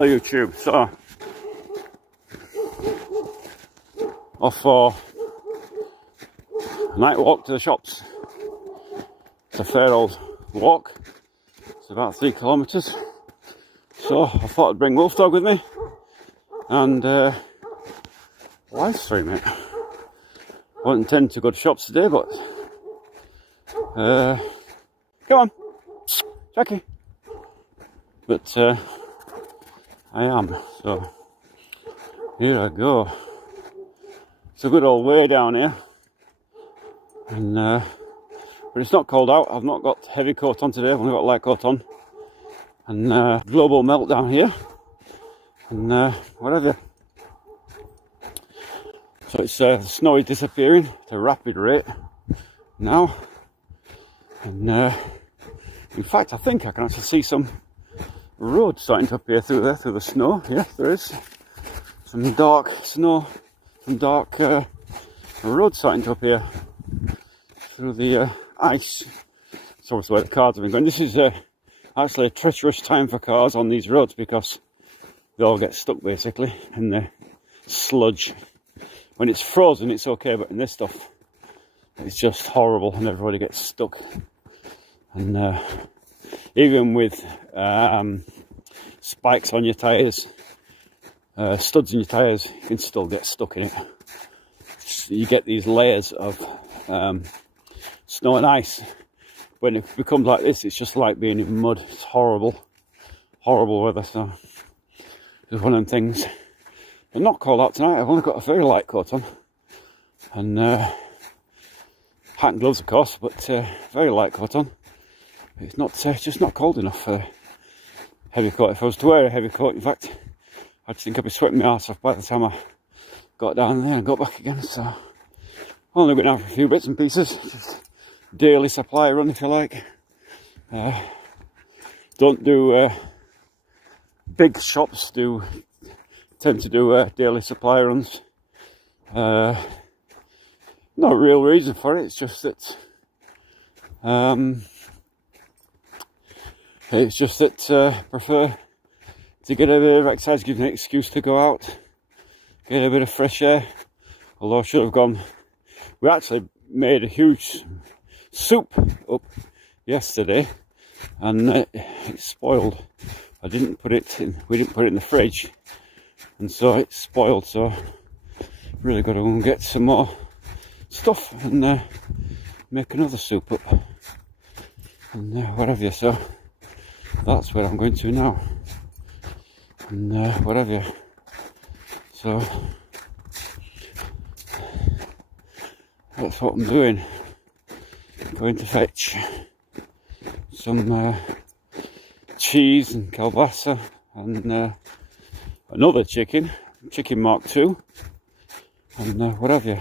YouTube. So off for a night walk to the shops. It's a fair old walk. It's about 3 kilometres. So I thought I'd bring Wolfdog with me and live stream it. I don't intend to go to shops today, but come on, Jackie. But I am. So here I go. It's a good old way down here, and but it's not cold out. I've not got heavy coat on today. I've only got light coat on, and global meltdown here, and whatever. So it's the snow is disappearing at a rapid rate now, and in fact, I think I can actually see some road starting to appear through there, through the snow. Yes, there is some dark snow, some dark road starting to appear through the ice. It's obviously where the cars have been going. This is actually a treacherous time for cars on these roads because they all get stuck basically in the sludge. When it's frozen, it's okay, but in this stuff, it's just horrible, and everybody gets stuck. And even with spikes on your tyres, studs in your tyres, you can still get stuck in it. You get these layers of snow and ice. When it becomes like this, it's just like being in mud. It's horrible, horrible weather. So it's one of them things. But not cold out tonight. I've only got a very light coat on, and hat and gloves, of course, but very light coat on. It's not just not cold enough for a heavy coat. If I was to wear a heavy coat, in fact, I'd think I'd be sweating my arse off by the time I got down there and got back again. So I'm only going out for a few bits and pieces, just daily supply run if you like. Don't do big shops. Tend to do daily supply runs. No real reason for it. It's just that. Prefer to get a bit of exercise, give me an excuse to go out, get a bit of fresh air. Although I should have gone. We actually made a huge soup up yesterday, and it spoiled. We didn't put it in the fridge, and so it's spoiled. So really got to go and get some more stuff and make another soup up and whatever. So that's where I'm going to now, and whatever. So that's what I'm doing. Going to fetch some cheese and kielbasa and another chicken Mark II, and whatever.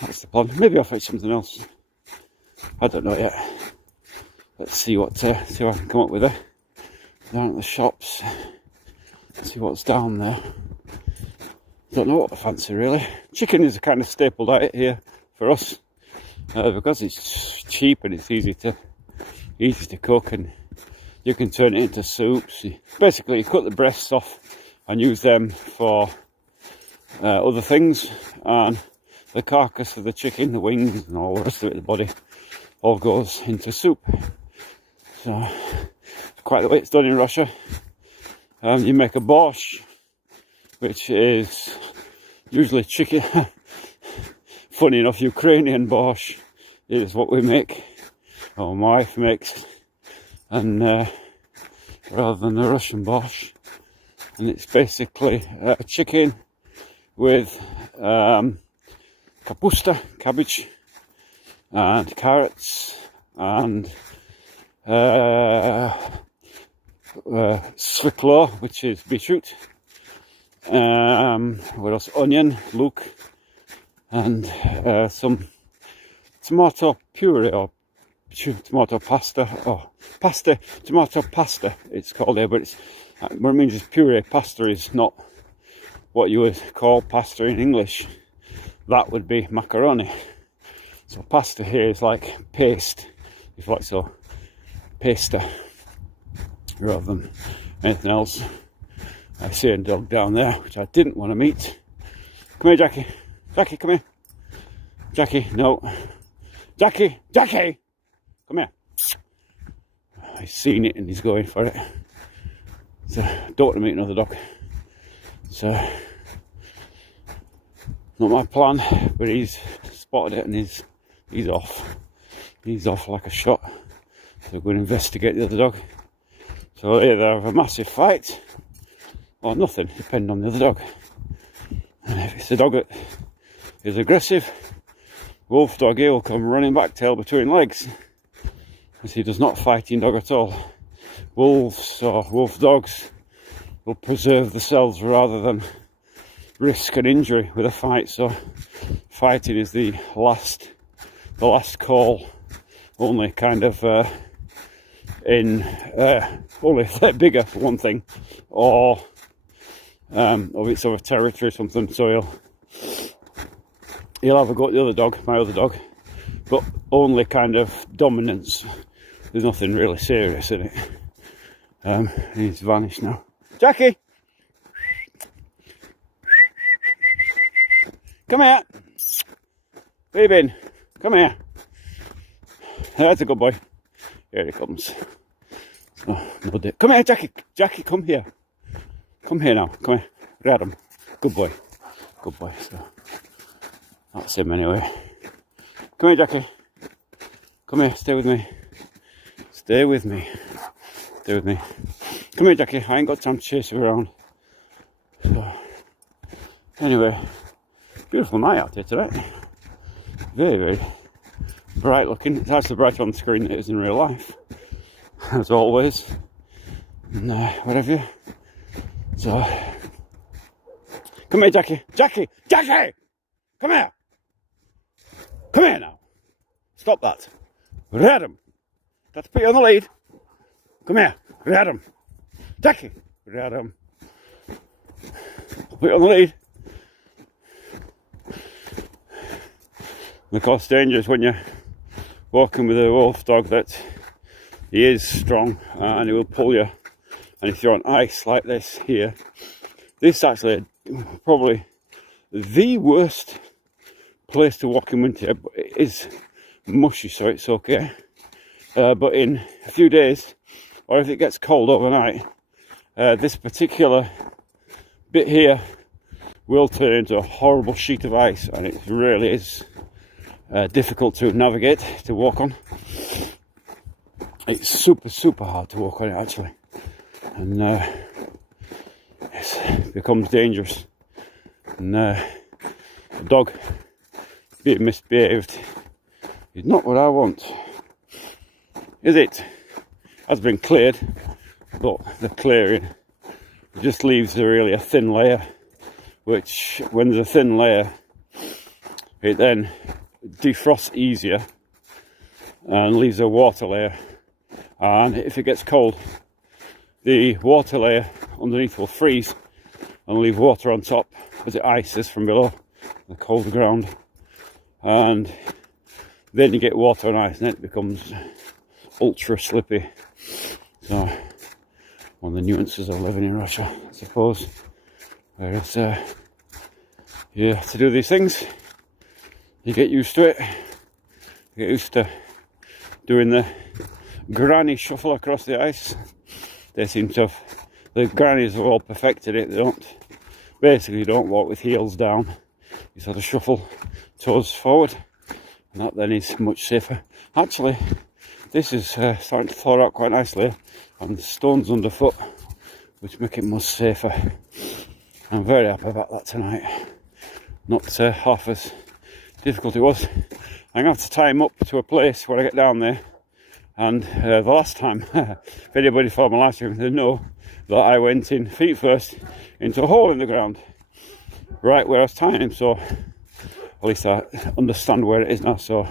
That's the plan. Maybe I'll fetch something else. I don't know yet. Let's see what I can come up with there. Down at the shops. See what's down there. Don't know what I fancy really. Chicken is a kind of staple diet here for us because it's cheap and it's easy to cook, and you can turn it into soups. Basically, you cut the breasts off and use them for other things, and the carcass of the chicken, the wings and all the rest of it, the body, all goes into soup. So it's quite the way it's done in Russia. You make a borscht, which is usually chicken. Funny enough, Ukrainian borscht is what we make, or my wife makes, and rather than the Russian borscht. And it's basically chicken with kapusta, cabbage, and carrots, and sviklo, which is beetroot, what else? Onion, look, and some tomato puree or tomato pasta, or tomato pasta it's called here, but it's what it means is puree. Pasta is not what you would call pasta in English. That would be macaroni. So pasta here is like paste, if you like, so pasta rather than anything else. I see a dog down there, which I didn't want to meet. Come here, Jackie. Jackie, come here. Jackie, no. Jackie, Jackie, come here. He's seen it and he's going for it. So, don't want to meet another dog. So, not my plan, but he's spotted it and he's off. He's off like a shot. So we're going to investigate the other dog. So either have a massive fight or nothing, depending on the other dog. And if it's a dog that is aggressive, wolf dog, he will come running back, tail between legs, because he does not fighting dog at all. Wolves or wolf dogs will preserve themselves rather than risk an injury with a fight. So fighting is the last call. Only kind of only if they're bigger for one thing, or it's other territory or something. So he'll have a go at the other dog, my other dog, but only kind of dominance. There's nothing really serious in it. He's vanished now. Jackie, come here. Where you been? Come here. That's a good boy. Here he comes. Oh, no, come here, Jackie. Jackie, come here. Come here now. Come here. Grab him. Good boy. Good boy. So that's him anyway. Come here, Jackie. Come here. Stay with me. Stay with me. Stay with me. Come here, Jackie. I ain't got time to chase you around. So anyway, beautiful night out here today. Very, very bright looking. It's actually brighter on the screen than it is in real life, as always. And what have you. So, come here, Jackie. Jackie! Jackie! Come here! Come here now. Stop that. Grab him. That's put you on the lead. Come here. Grab him. Jackie! Grab him. Put you on the lead. And of course, dangerous when you're walking with a wolf dog that he is strong and he will pull you. And if you're on ice like this here, this is actually probably the worst place to walk in winter, but it is mushy, so it's okay. But in a few days, or if it gets cold overnight, this particular bit here will turn into a horrible sheet of ice, and it really is difficult to navigate, to walk on. It's super hard to walk on it actually, and it becomes dangerous. And the dog being misbehaved is not what I want, is it? Has been cleared, but the clearing just leaves really a thin layer, which when there's a thin layer, it then defrosts easier and leaves a water layer, and if it gets cold, the water layer underneath will freeze and leave water on top as it ices from below the cold ground, and then you get water and ice and it becomes ultra slippy. So one of the nuances of living in Russia, I suppose, whereas you have to do these things. You get used to it. You get used to doing the granny shuffle across the ice. They seem to have, the grannies have all perfected it. They don't walk with heels down. You sort of shuffle toes forward, and that then is much safer. Actually, this is starting to thaw out quite nicely, and the stones underfoot, which make it much safer. I'm very happy about that tonight. Not half as difficult it was. I'm going to have to tie him up to a place where I get down there. And the last time, if anybody followed my live stream, they know that I went in feet first into a hole in the ground, right where I was tying him. So at least I understand where it is now, so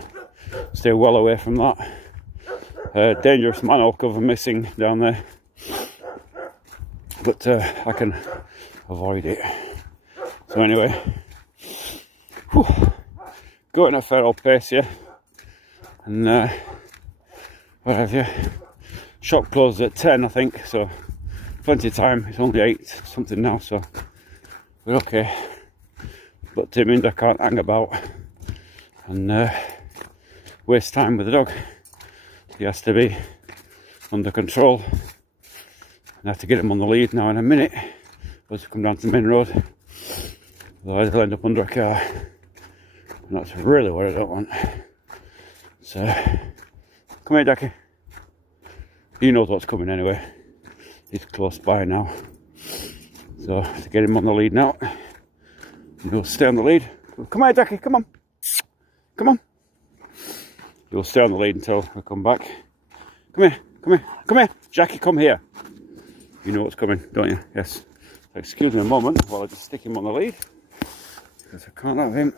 stay well away from that. Dangerous manhole cover missing down there, but I can avoid it. So anyway, whew, going at a fair old pace here, and what have you, shop closed at 10 I think, so plenty of time. It's only 8 something now, so we're okay. But it means I can't hang about and waste time with the dog. He has to be under control. I have to get him on the lead now in a minute once we come down to the main road. Otherwise he'll end up under a car. And that's really what I don't want. So, come here, Jackie. He knows what's coming anyway. He's close by now. So, to get him on the lead now. He'll stay on the lead. Come here, Jackie, come on. Come on. He'll stay on the lead until we come back. Come here, come here, come here. Jackie, come here. You know what's coming, don't you? Yes. So excuse me a moment while I just stick him on the lead. Because I can't have him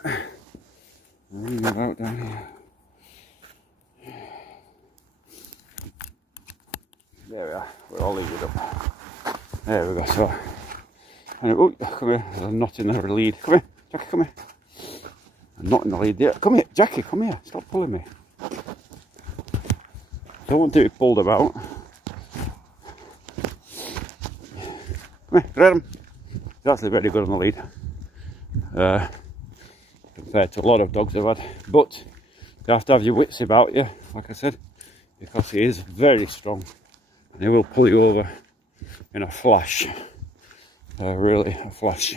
running about down here. There we are. We're all leaded up. There we go. So, oh, come here. There's a knot in the lead. Come here, Jackie, come here. A knot in the lead there. Come here, Jackie, come here. Stop pulling me. Don't want to be pulled about. Come here, grab him. He's actually very good on the lead. Compared to a lot of dogs I've had. But you have to have your wits about you, like I said, because he is very strong. And he will pull you over in a flash. Really, a flash.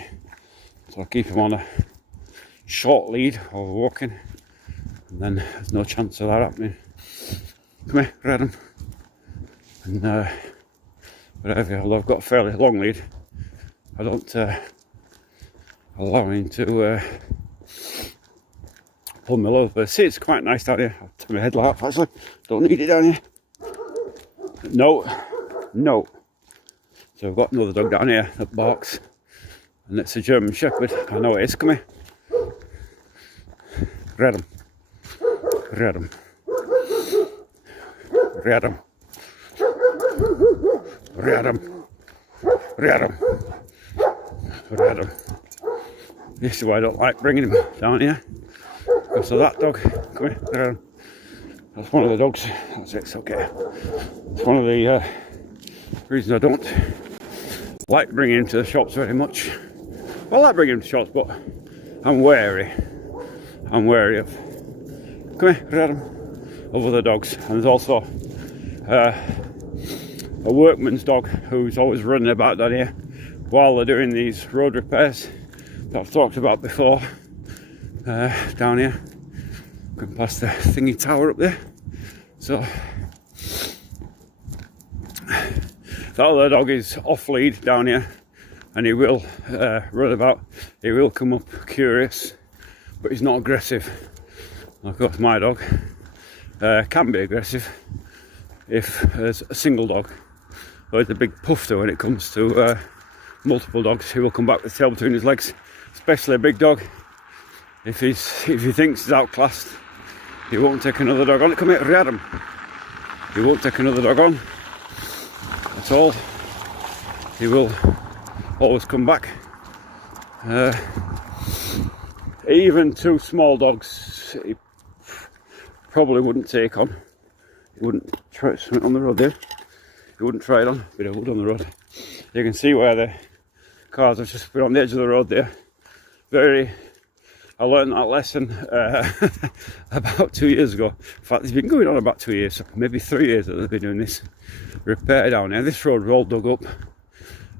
So I'll keep him on a short lead while we're walking. And then there's no chance of that happening. Come here, grab him. And whatever, although I've got a fairly long lead, I don't allow him to pull me over. But see, it's quite nice down here. I'll turn my headlight off actually. Don't need it down here. No, no. So I've got another dog down here that barks, and it's a German Shepherd. I know it is. Come here. Grab him. Grab him. Grab him. Grab him. Grab him. Grab him. This is why I don't like bringing him down here. Because of that dog. Come here. Grab him. That's one of the dogs. That's it. It's okay. It's one of the reasons I don't like bringing him to the shops very much. Well, I like bringing him to shops, but I'm wary. I'm wary of. Come here. Grab him. Of other dogs. And there's also a workman's dog who's always running about down here while they're doing these road repairs that I've talked about before. Down here, going past the thingy tower up there. So that other dog is off lead down here, and he will run about. He will come up curious, but he's not aggressive. Of course, my dog can be aggressive if there's a single dog. But he's a big puffer when it comes to multiple dogs. He will come back with his tail between his legs, especially a big dog. If he thinks he's outclassed, he won't take another dog on. Come here, grab him. He won't take another dog on at all. He will always come back. Even 2 small dogs, he probably wouldn't take on. He wouldn't try it on the road there. He wouldn't try it on, but he would on the road. You can see where the cars have just been on the edge of the road there. I learned that lesson about 2 years ago. In fact, it's been going on about 2 years, so maybe 3 years that they've been doing this repair down here. This road was all dug up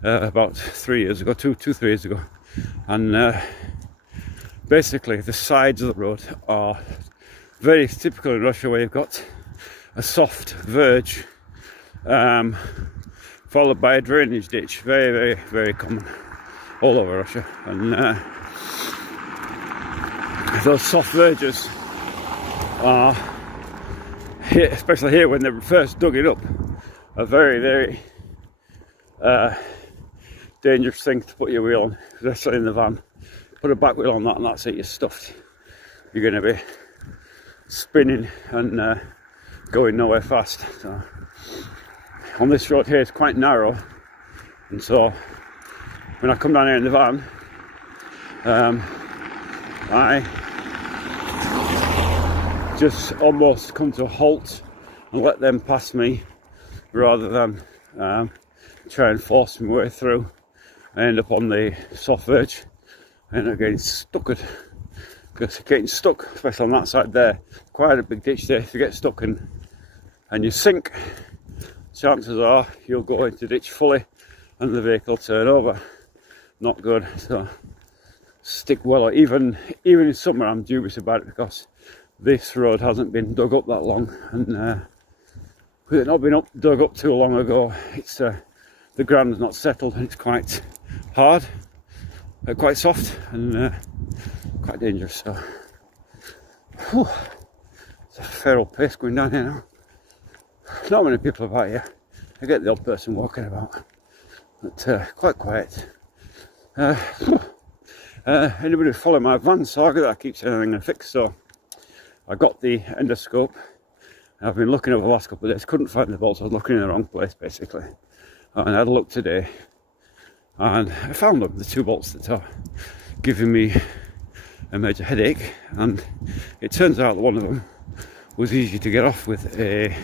about 3 years ago, 2-3 years ago. And basically the sides of the road are very typical in Russia, where you've got a soft verge followed by a drainage ditch. Very, very, very common all over Russia. And those soft verges are, here, especially here when they first dug it up, a very, very dangerous thing to put your wheel on, especially in the van. Put a back wheel on that and that's it, you're stuffed. You're going to be spinning and going nowhere fast. So, on this road here, it's quite narrow, and so when I come down here in the van, I just almost come to a halt and let them pass me, rather than try and force my way through. I end up on the soft verge and I'm getting stuck, because getting stuck, especially on that side there, quite a big ditch there. If you get stuck and you sink, chances are you'll go into the ditch fully and the vehicle will turn over. Not good. So stick well. Even in summer I'm dubious about it, because this road hasn't been dug up that long, and with it not been dug up too long ago, it's the ground's not settled and it's quite hard, quite soft, and quite dangerous. So whew, it's a fair old pace going down here now. Not many people about here. I get the odd person walking about, but quite quiet. Anybody follow my van saga that I keep saying I'm going to fix? So I got the endoscope. I've been looking over the last couple of days, couldn't find the bolts. I was looking in the wrong place basically, and I had a look today and I found them, the 2 bolts that are giving me a major headache. And it turns out that one of them was easy to get off with a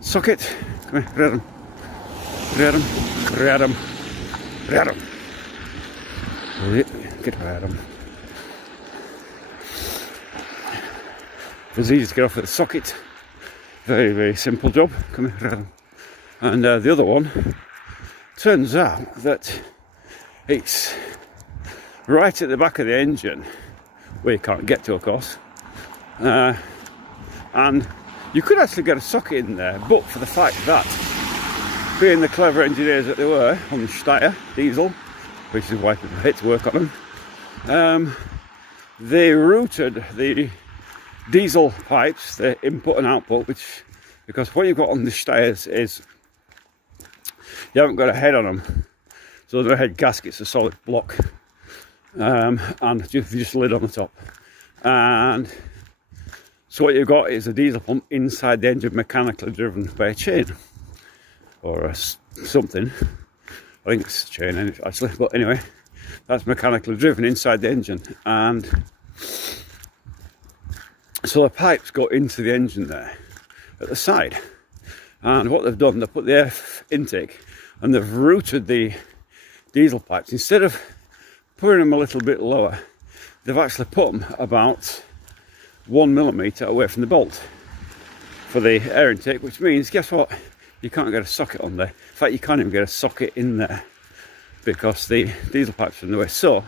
socket. Come here, grab them, grab them, grab them. Get rid of them. It was easy to get off with a socket. Very, very simple job. Come here, grab them. And the other one, turns out that it's right at the back of the engine, where you can't get to, of course. And you could actually get a socket in there, but for the fact that, being the clever engineers that they were on the Steyr diesel, which is why people hate to work on them, they routed the diesel pipes, the input and output, which, because what you've got on the Steyrs is you haven't got a head on them, so the head gasket's a solid block, and just lid on the top, and so what you've got is a diesel pump inside the engine, mechanically driven by a chain or something. I think it's a chain actually, but anyway, that's mechanically driven inside the engine, and so the pipes go into the engine there at the side. And what they've done, they've put the air intake and they've routed the diesel pipes. Instead of putting them a little bit lower, they've actually put them about 1 millimetre away from the bolt for the air intake, which means, guess what? You can't get a socket on there. In fact, you can't even get a socket in there because the diesel pipes are in the way. So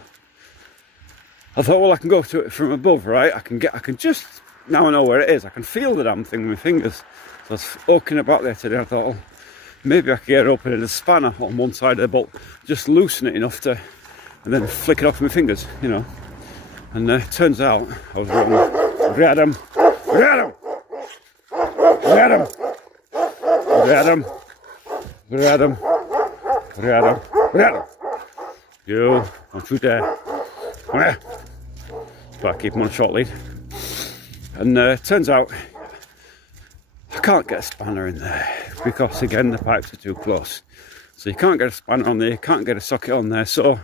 I thought, well, I can go to it from above, right? I can just, now I know where it is, I can feel the damn thing with my fingers. So I was poking about there today. I thought, well, maybe I could get it open in a spanner on one side of the bolt, just loosen it enough to, and then flick it off with my fingers, you know. And turns out I was wrong. Grab him, grab him, grab him, grab him, grab him, grab him, grab him. You, don't shoot there. Come here. But I keep him on a short lead. And turns out I can't get a spanner in there because, again, the pipes are too close. So you can't get a spanner on there, you can't get a socket on there. So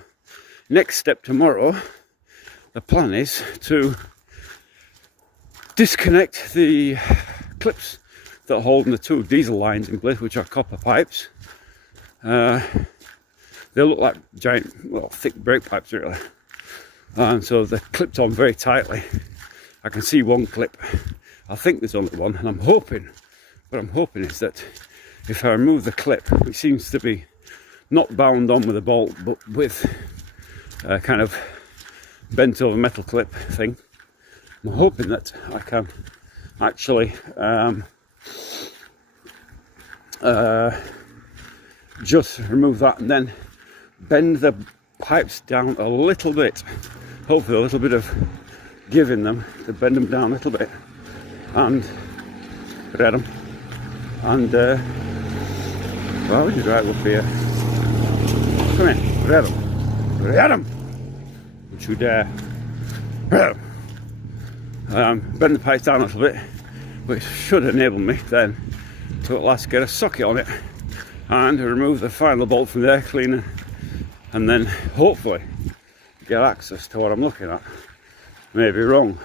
next step tomorrow, the plan is to disconnect the clips that are holding the 2 diesel lines in place, which are copper pipes. They look like giant, well, thick brake pipes really. And so they're clipped on very tightly. I can see one clip. I think there's only one, and I'm hoping is that if I remove the clip, which seems to be not bound on with a bolt, but with a kind of bent over metal clip thing, I'm hoping that I can actually just remove that and then bend the pipes down a little bit, hopefully a little bit of give in them to bend them down a little bit, and thread them, and well, we just right up here. Come in, thread them, don't you dare, thread them. Bend the pipes down a little bit, which should enable me then to at last get a socket on it and remove the final bolt from the air cleaner, and then hopefully get access to what I'm looking at. Maybe wrong.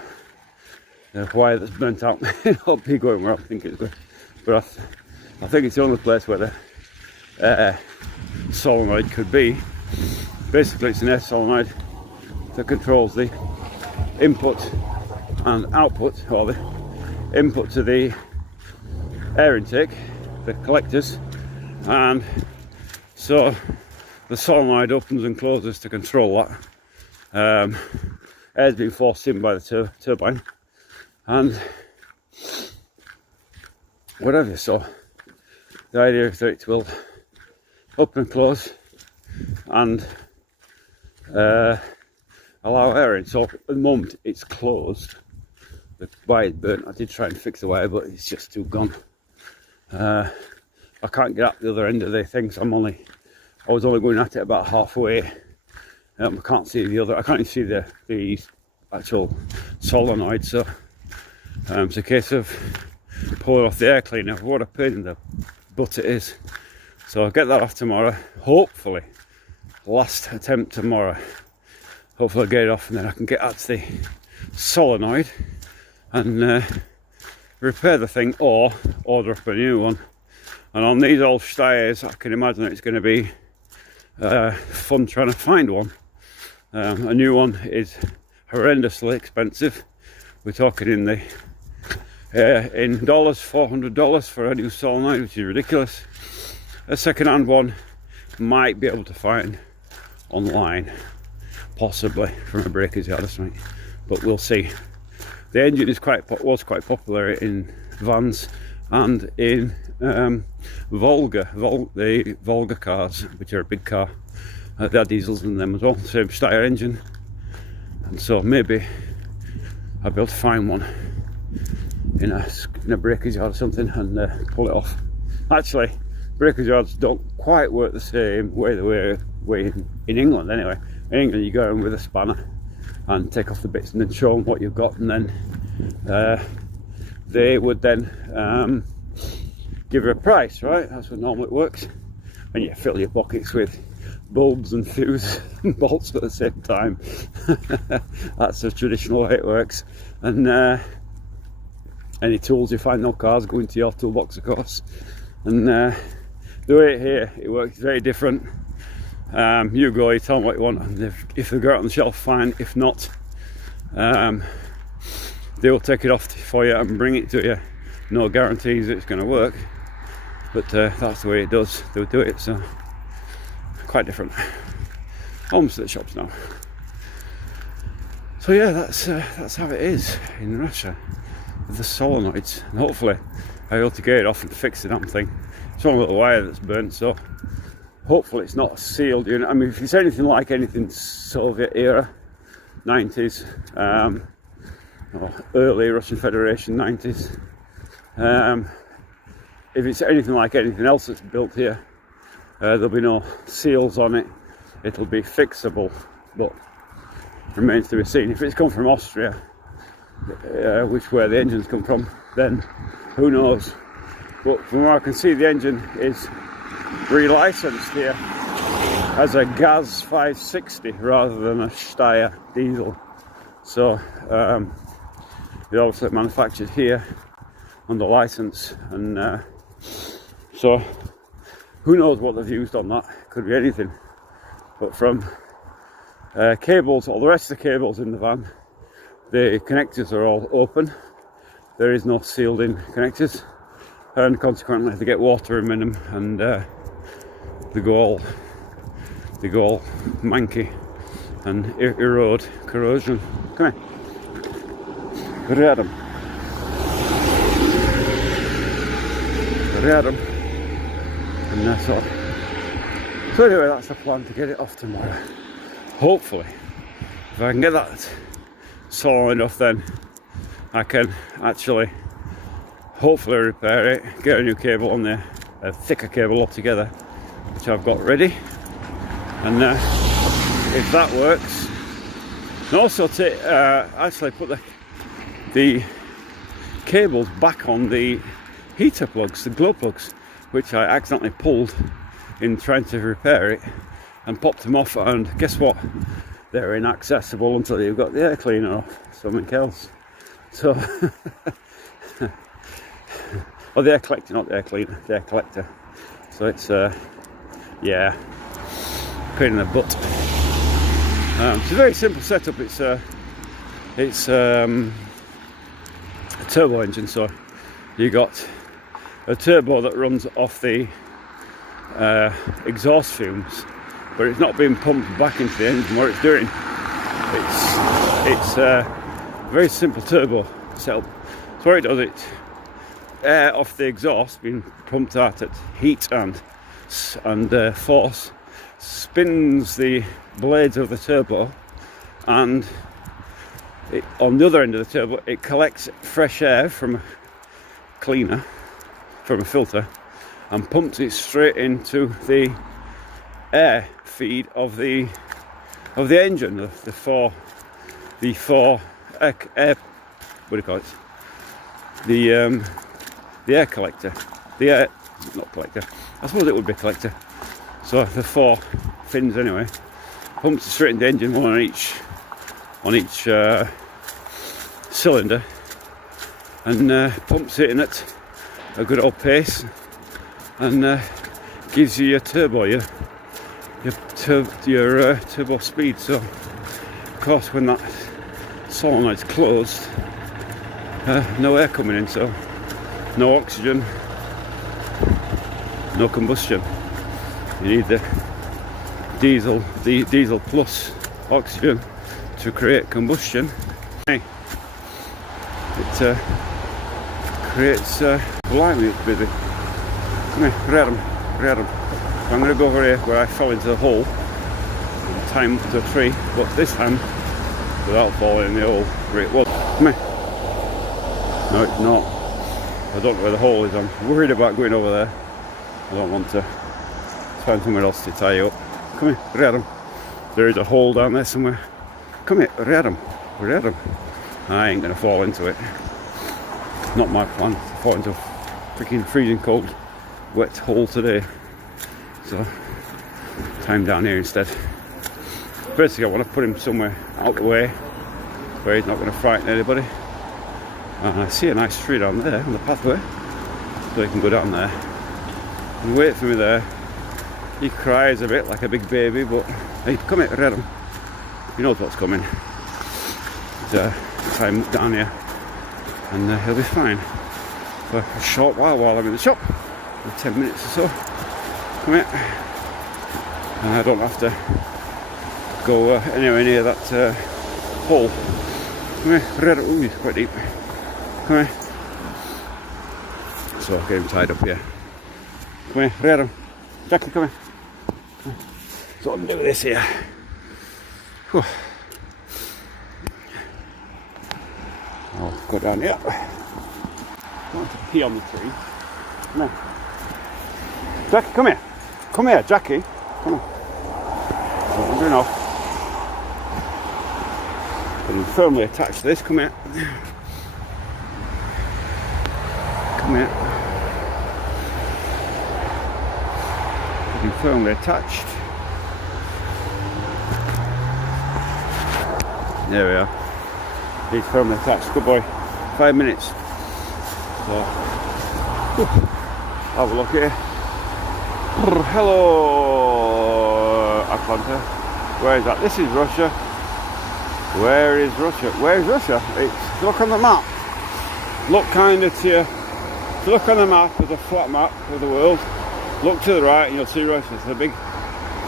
The wire that's burnt out may not be going where I think it's going, but I think it's the only place where solenoid could be. Basically it's an air solenoid that controls the input and output, or the input to the air intake, the collectors, and so the solenoid opens and closes to control that. Air's being forced in by the turbine and whatever, so the idea is that it will open and close and allow air in. So at the moment it's closed, the wire is burnt. I did try and fix the wire, but it's just too gone. I can't get up the other end of the thing, so I was only going at it about halfway. I can't see the other, I can't even see the actual solenoid, so it's a case of pulling off the air cleaner. What a pain in the butt it is. So I'll get that off tomorrow, hopefully. Last attempt tomorrow. Hopefully I'll get it off and then I can get at the solenoid and repair the thing, or order up a new one. And on these old Steyrs, I can imagine it's going to be fun trying to find one. A new one is horrendously expensive. We're talking in dollars, $400 for a new solenoid, which is ridiculous. A second-hand one might be able to find online, possibly from a breaker's yard or something, but we'll see. The engine is was quite popular in vans and in the Volga cars, which are a big car. They have diesels in them as well, same Steyr engine, and so maybe I'll be able to find one in a breaker's yard or something and pull it off. Actually, breaker's yards don't quite work the same way in England anyway. In England you go in with a spanner and take off the bits and then show them what you've got, and then they would then give you a price, right? That's what normally it works. And you fill your pockets with bulbs and fuses and bolts at the same time. That's the traditional way it works. And any tools you find, no cars, go into your toolbox, of course. And the way here it works is very different. You go, you tell them what you want, and if they go out on the shelf, fine. If not, they will take it off for you and bring it to you. No guarantees it's going to work, but that's the way it does. They'll do it, so quite different. Almost at the shops now. So yeah, that's how it is in Russia with the solenoids, and hopefully I'll be able to get it off and fix the damn thing. It's only a little wire that's burnt, so hopefully it's not a sealed unit. I mean, if it's anything like anything Soviet era, 90s, or early Russian Federation 90s, if it's anything like anything else that's built here, there'll be no seals on it. It'll be fixable, but remains to be seen. If it's come from Austria, which where the engines come from, then who knows. But from where I can see, the engine is relicensed here as a Gaz 560 rather than a Steyr diesel. So they're obviously manufactured here under license, and so who knows what they've used on that. Could be anything. But from cables, all the rest of the cables in the van, the connectors are all open. There is no sealed in connectors, and consequently they get water in them, and they go all manky and erode, corrosion. Come here. Read them. And that's all. So anyway, that's the plan, to get it off tomorrow. Hopefully, if I can get that solenoid off, then I can actually hopefully repair it, get a new cable on there, a thicker cable altogether, which I've got ready. And if that works, and also to actually put the cables back on the heater plugs, the glow plugs, which I accidentally pulled in trying to repair it, and popped them off, and guess what? They're inaccessible until you've got the air cleaner off, something else. So, or the air collector, not the air cleaner, the air collector. So it's yeah, pain in the butt. It's a very simple setup. It's a turbo engine, so you got a turbo that runs off the exhaust fumes, but it's not being pumped back into the engine. What it's doing, it's a very simple turbo setup. So what it does, it's air off the exhaust being pumped out at heat and force, spins the blades of the turbo, and on the other end of the turbo it collects fresh air from a cleaner, from a filter, and pumps it straight into the air feed of the engine, the four air, what do you call it? The air collector, the air, not collector, I suppose it would be a collector. So the 4 fins anyway, pumps it straight into the engine, one on each cylinder, and pumps it in at a good old pace, and gives you your turbo, your turbo speed. So of course when that solenoid's closed, no air coming in, so no oxygen, no combustion. You need the diesel plus oxygen to create combustion. It creates blimey, it's busy. Come here, read them. I'm going to go over here where I fell into the hole and time to a tree, but this time without falling in the hole. Great. Well, come here. No, it's not. I don't know where the hole is. I'm worried about going over there. I don't want to find somewhere else to tie you up. Come here, read them. There is a hole down there somewhere. Come here, read them. I ain't gonna fall into it. Not my plan to fall into a freaking freezing cold, wet hole today. So, time down here instead. Basically, I want to put him somewhere out the way where he's not going to frighten anybody. And I see a nice tree down there on the pathway, so he can go down there and wait for me there. He cries a bit like a big baby, but hey, come here, read him. He knows what's coming. Tie him down here, and he'll be fine for a short while I'm in the shop, for 10 minutes or so. Come here, and I don't have to go anywhere near that hole. Come here, read him. Ooh, he's quite deep. Come here. So I'll get him tied up here. Come here, read him. Jackie, come here. So I can do this here. Whew. I'll go down here. I want to pee on the tree. Come here. Jackie, come here. Come here, Jackie. Come on. I'm doing off. I'm firmly attached to this. Come here. Come here. I'm firmly attached. There we are. He's firmly attached. Good boy. 5 minutes. So, have a look here. Hello, Atlanta. Where is that? This is Russia. Where is Russia? Where is Russia? It's, look on the map. Look kind of to you. Look on the map, there's a flat map of the world. Look to the right and you'll see Russia. It's a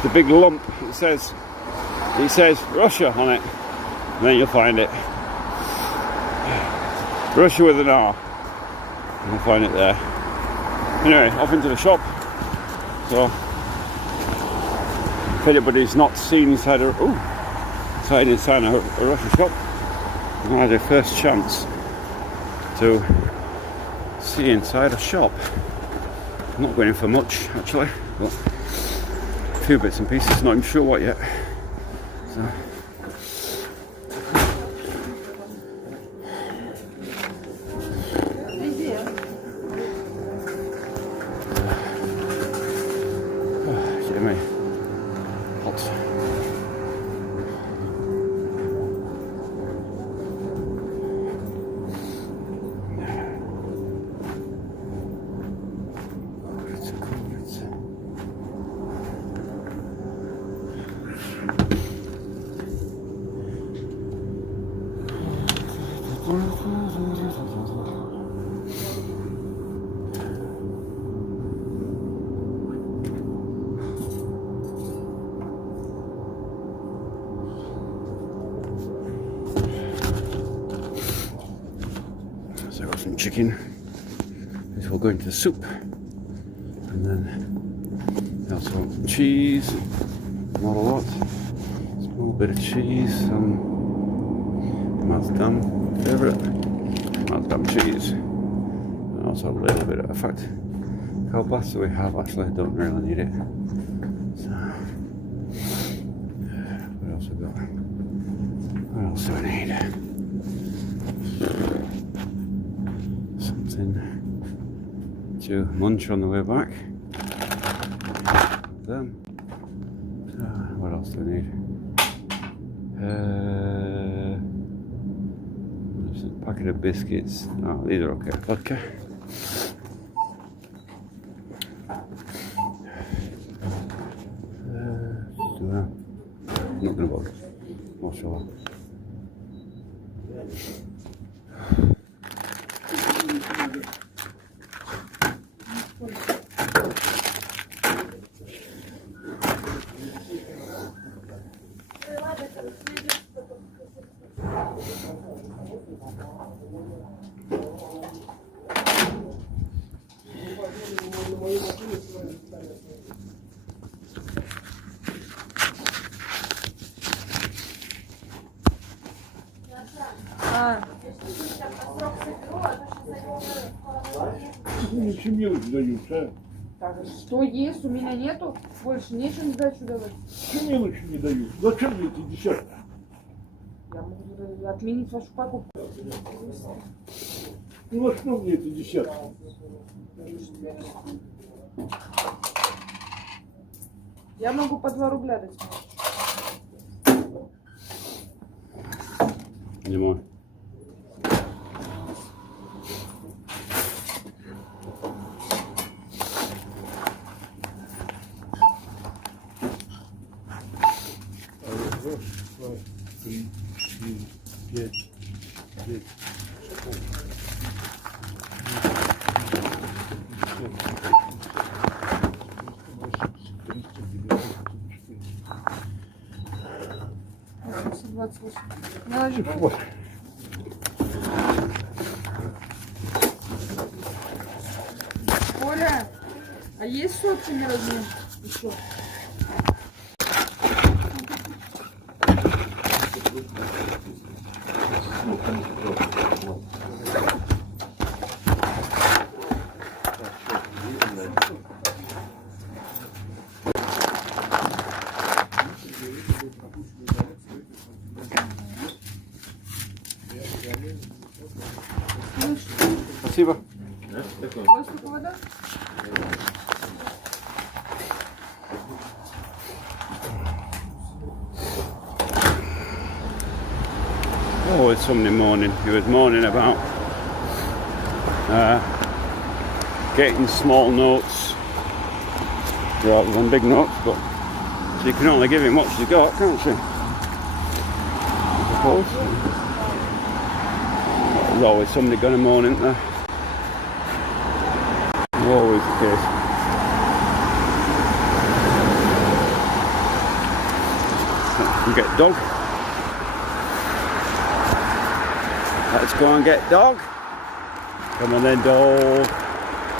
big lump. It says Russia on it. And then you'll find it. Russia with an R. You'll find it there. Anyway, off into the shop. So, if anybody's not seen inside a Russia shop, I had a first chance to see inside a shop. I'm not going in for much actually, but a few bits and pieces, not even sure what yet. So, chicken. This will go into the soup. And then also cheese, not a lot. Small bit of cheese, some Maasdam favourite, Maasdam cheese. And also a little bit of, in fact, kielbasa we have actually, don't really need it. So, what else we got? What else do we need? Something to munch on the way back. Them. What else do we need? There's a packet of biscuits. Oh, these are okay. Vodka. I'm not going to bother. Not sure. Ничего мелочь дают, а? Так, что есть, у меня нету, больше нечем сдачу давать. Чего мелочи не дают? Зачем мне эти десятки? Я могу отменить вашу покупку. Ну а что мне эти десятки? Я могу по 2 рубля дать. Не могу. Раз, два, три, четыре, пять, шесть, 28. Я ложу. вот. Оля, а есть сотни размер? Еще. Спасибо. Воздуха, вода? Oh, it's Sunday morning. He was moaning about getting small notes rather than big notes, but so you can only give him what you got, can't you? I suppose. There's always somebody going to moan, isn't there? Always the case. You get dog. Let's go and get dog. Come on then, dog.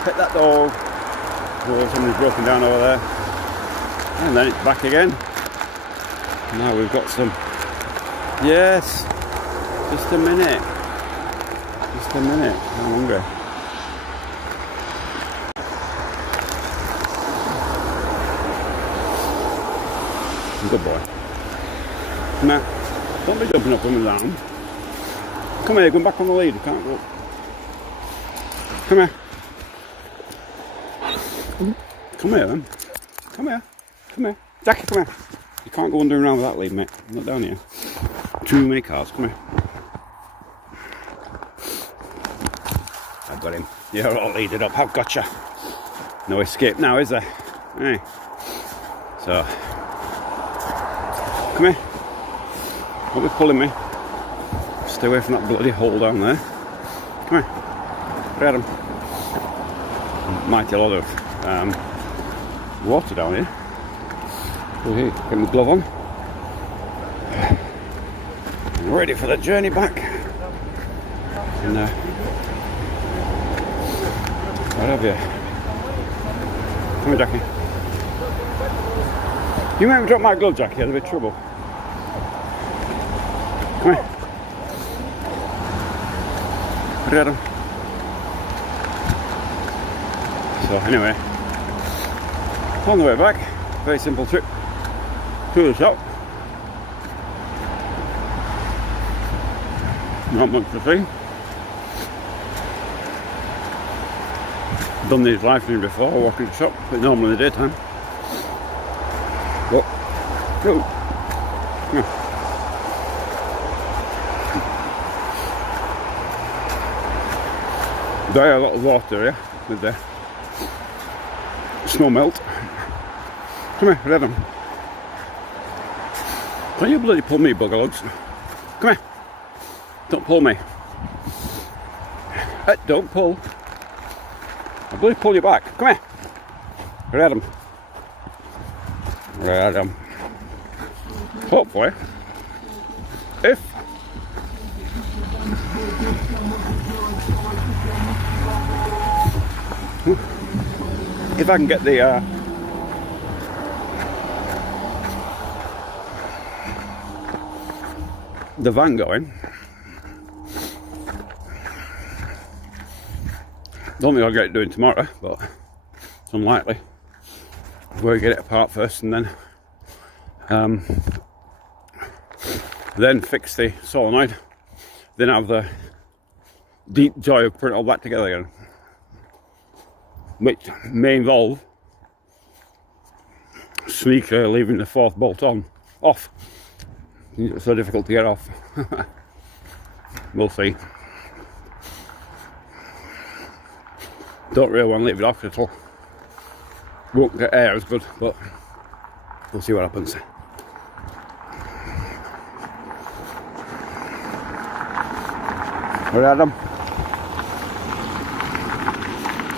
Pet that dog. Oh, somebody's broken down over there. And then it's back again. Now we've got some. Yes. Just a minute. Just a minute. I'm hungry. Good boy. Come here. Don't be jumping up on his arm. Come here, going back on the lead. You can't go up. Come here. Come here then. Come here. Come here. Jackie, come here. You can't go wandering around with that lead, mate. I'm not down here. Too many cars. Come here. I've got him. You're all leaded up. I've got you. No escape now, is there? Hey. So. Come here. Don't be pulling me. Stay away from that bloody hole down there. Come here. Look at him. Mighty lot of water down here. So here, get my glove on. I'm ready for the journey back. And What have you? Come here, Jackie. You might drop my glove, Jackie, there's a bit of trouble. Come here. Ready? So anyway, on the way back, very simple trip to the shop. Not much to see. Done these live streams before, walking to the shop, but normally in the daytime. But, oh, yeah. Die a lot of water here with the snow melt. Come here, Adam. Can you bloody pull me, buggerlugs? Come here. Don't pull me. Don't pull. I'll bloody pull you back. Come here. Adam. Adam. Hopefully, if I can get the van going, don't think I'll get it doing tomorrow, but it's unlikely. We'll get it apart first and then fix the solenoid, then have the deep joy of putting all that together again, which may involve sneaker leaving the fourth bolt off. It's so difficult to get off. We'll see. Don't really want to leave it off, it'll won't get air as good, but we'll see what happens. Alright, Adam.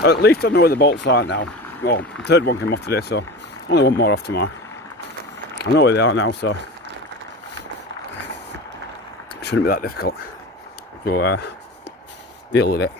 At least I know where the bolts are now. Well, the third one came off today, so only one more off tomorrow. I know where they are now, so it shouldn't be that difficult. So deal with it.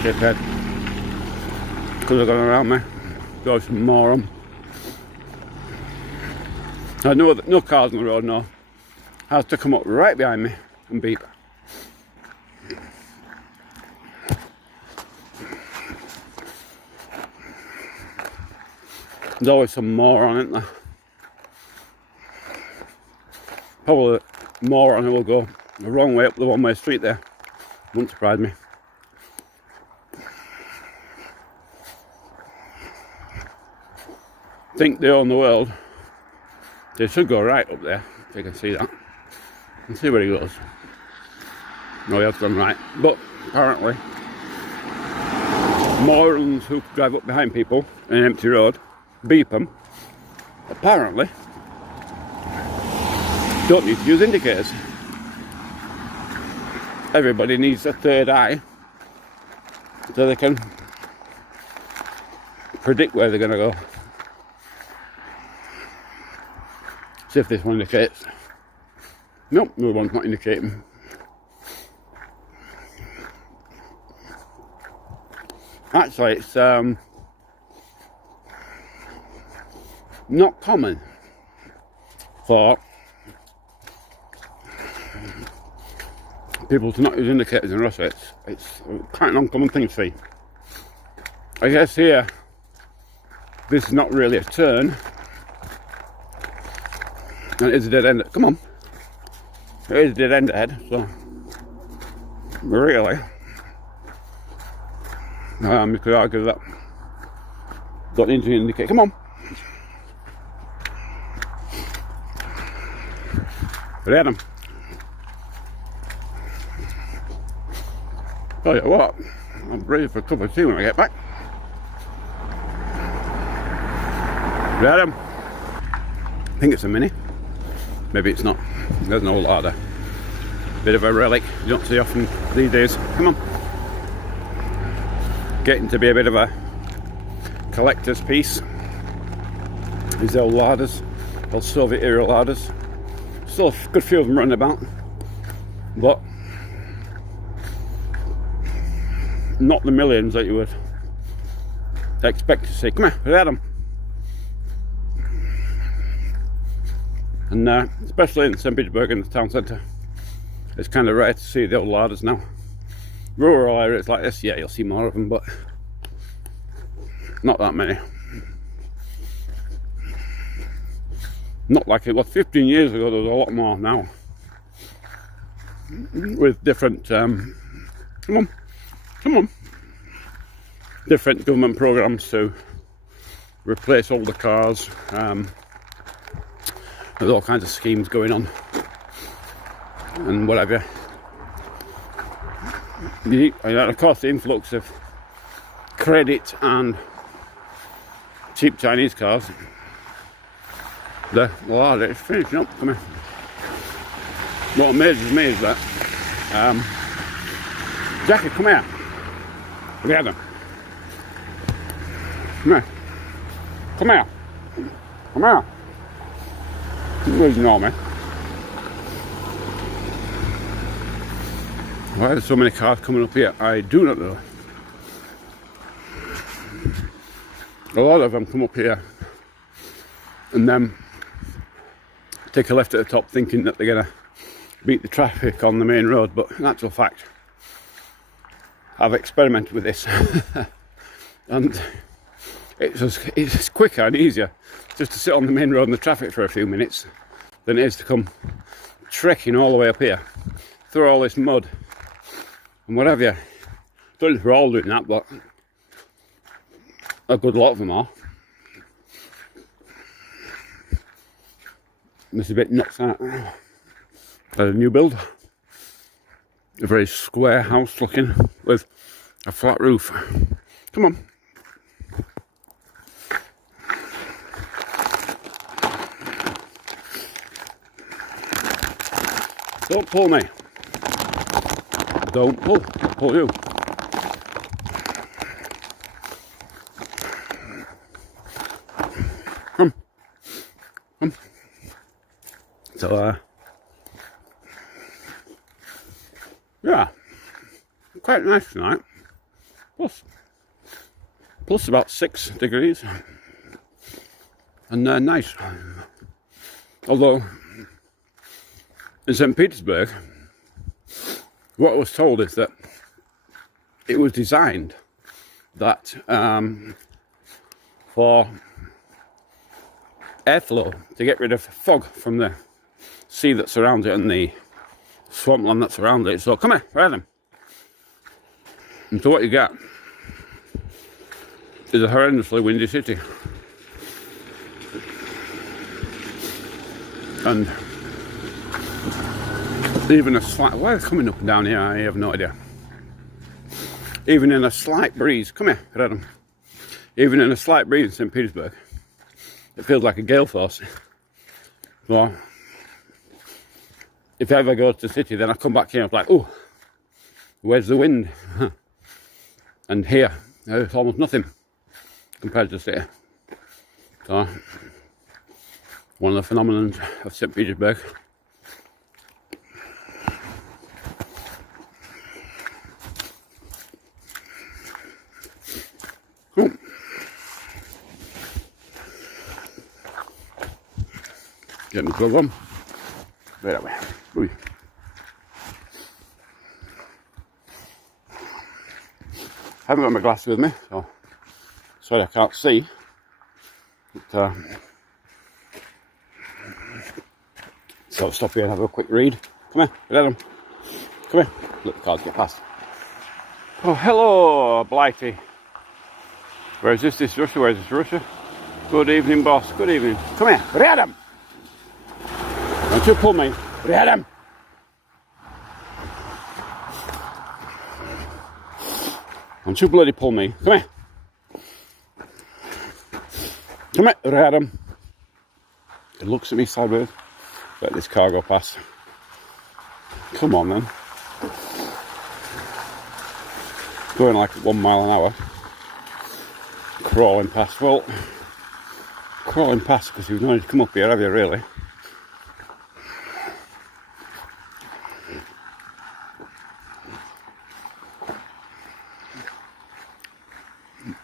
Dickhead. Could have gone around me. Go some more on. I know that no cars on the road, no. Has to come up right behind me and beep. There's always some moron, isn't there? Probably moron who will go the wrong way up the one-way street there. Wouldn't surprise me. Think they own the world. They should go right up there, if you can see that. And see where he goes. No, he has gone right. But apparently, morons who drive up behind people in an empty road, beep them, apparently don't need to use indicators. Everybody needs a third eye so they can predict where they're going to go. See if this one indicates. Nope, the other one's not indicating. Actually, it's not common for people to not use indicators in Russia. It's quite an uncommon thing to see. I guess here, this is not really a turn. And it is a dead end. Come on. It is a dead end ahead, so really, you could argue that don't need to indicate. Come on. But Adam, tell you what, I'm ready for a cup of tea when I get back. Adam, I think it's a Mini. Maybe it's not. There's no lot there. Bit of a relic, you don't see often these days. Come on. Getting to be a bit of a collector's piece. These old larders, old Soviet era larders. Still a good few of them running about, but not the millions that you would expect to see. Come here, we had them. And especially in St. Petersburg in the town centre, it's kind of rare to see the old larders now. Rural areas like this, yeah, you'll see more of them, but not that many. Not like it was 15 years ago. There was a lot more now, with different come on, different government programs to replace older cars. There's all kinds of schemes going on and whatever. And of course, the influx of credit and cheap Chinese cars. The larder is finishing up. Come here. What amazes me is that Jackie, come here. Look at them. Come here. Come here. Come here. You ignore me. Why there's so many cars coming up here, I do not know. A lot of them come up here and then take a left at the top thinking that they're going to beat the traffic on the main road, but in actual fact I've experimented with this and it's quicker and easier just to sit on the main road in the traffic for a few minutes than it is to come trekking all the way up here through all this mud and whatever. You don't know if we're all doing that, but a good lot of them are. This is a bit nuts out. A new build, a very square house looking with a flat roof. Come on. Don't pull me. Don't pull. Pull you. Come. Come. So, yeah, quite nice tonight. Plus about 6 degrees. And nice. Although, in St. Petersburg, what I was told is that it was designed that for airflow, to get rid of fog from the sea that surrounds it and the swampland that surrounds it. So come here, ride them. And so what you get is a horrendously windy city. And even a slight, why are they coming up and down here? I have no idea. Even in a slight breeze, come here, ride them. Even in a slight breeze in St. Petersburg, it feels like a gale force. So if I ever go to the city, then I come back here and I'm like, oh, where's the wind? And here, there's almost nothing compared to the city. So, one of the phenomena of St. Petersburg. Oh. Get my glove on. Right that way. Ooh. I haven't got my glasses with me, so sorry I can't see. But, so I'll stop here and have a quick read. Come here, get them. Come here. Let the cars get past. Oh, hello, Blighty. Where is this? This Russia? Where is this Russia? Good evening, boss. Good evening. Come here. Get him. Don't you pull me. Get him. Don't you bloody pull me. Come here. Come here. Get him. It looks at me sideways. Let this car go past. Come on then. Going like 1 mile an hour. Crawling past. Well, crawling past because you've not come up here, have you, really?